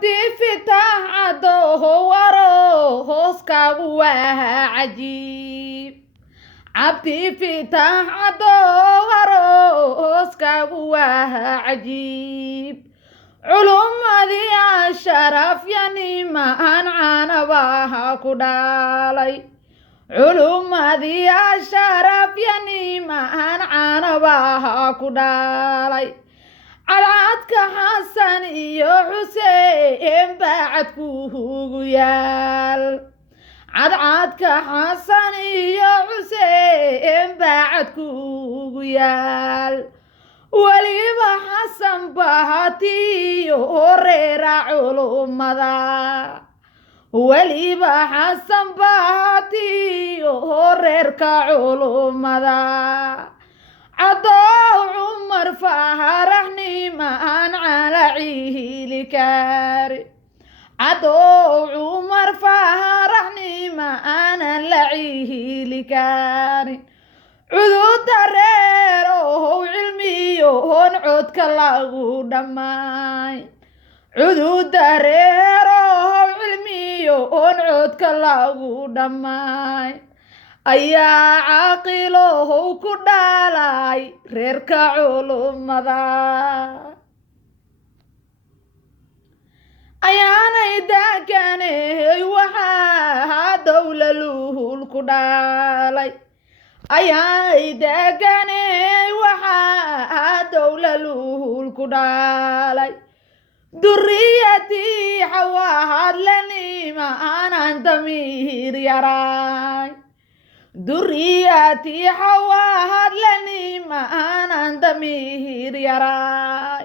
عبدي فتح عدوه وروس كابوها عجيب عبدي فتح عدوه وروس كابوها عجيب علوم ذي الشرف يعني ما أنعنا بها كدالي علوم ذي الشرف يعني ما أنعنا بها كدالي عدعدك حسن iyo حسين بعد كوغيال عدعدك حسن iyo حسين بعد كوغيال وليبا حسن بهاتي وريرا علومدا وليبا حسن بهاتي وريركا علومدا عطاو عمر فهرحني ما أنا على عيلي كاري عطاو عمر فهرحني ما أنا لعيلي كاري عدود الريرو علمي ونعود كلاغو دماي عدود الريرو علمي ونعود كلاغو دماي ayaa caaqilow ku dhalay reerka culumada ayaanay daaganay waxaa dowlaluhul ku dhalay ayaanay daaganay waxaa dowlaluhul ku dhalay duriyadii xawaahad lanima aanan damiir yaray duriyati xawaahad lanima aanan damiir yaray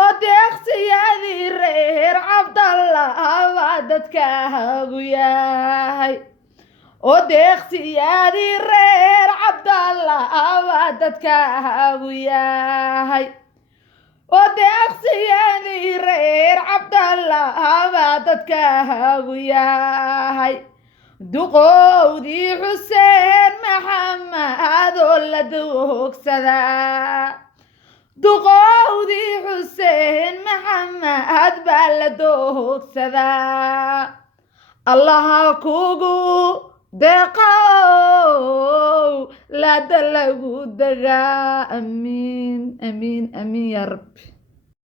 oo deeqsiyadii reer cabdallah baa dadkaagu yahay oo deeqsiyadii reer cabdallah baa dadkaagu yahay oo deeqsiyadii reer cabdallah baa dadkaagu yahay duqowdii xuseen maxamed oo la doogsadaa duqowdii xuseen maxamed baa la doogsadaa allaha kugu deeqow laada lagu dagaa amiin amiin amiin yaa rabbi